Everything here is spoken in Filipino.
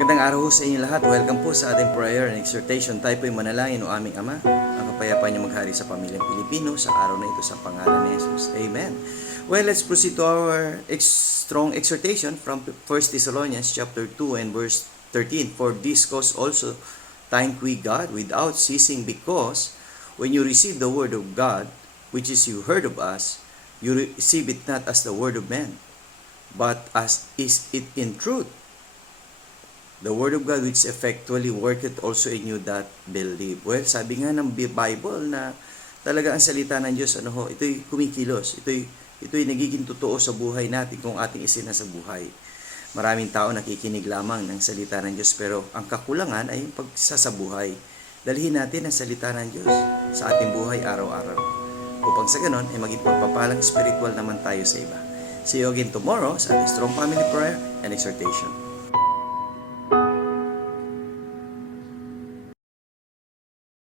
Magandang araw sa inyo lahat. Welcome po sa ating prayer and exhortation. Tayo po'y manalangin o aming Ama. Ang kapayapaan niyo maghari sa pamilyang Pilipino sa araw na ito sa pangalan ni Jesus. Amen. Well, let's proceed to our strong exhortation from 1 Thessalonians chapter 2 and verse 13. For this cause also thank we God without ceasing, because when you receive the word of God, which is you heard of us, you receive it not as the word of man, but as is it in truth, the word of God which effectually worketh also in you that believe. Well, sabi nga ng Bible na talaga ang salita ng Diyos, ito'y kumikilos. Ito'y nagiging totoo sa buhay natin kung ating isinasa buhay. Maraming tao nakikinig lamang ng salita ng Diyos, pero ang kakulangan ay yung pagsasabuhay. Dalhin natin ang salita ng Diyos sa ating buhay araw-araw, upang sa ganon ay maging pagpapalang spiritual naman tayo sa iba. See you again tomorrow sa ating Strong Family Prayer and Exhortation.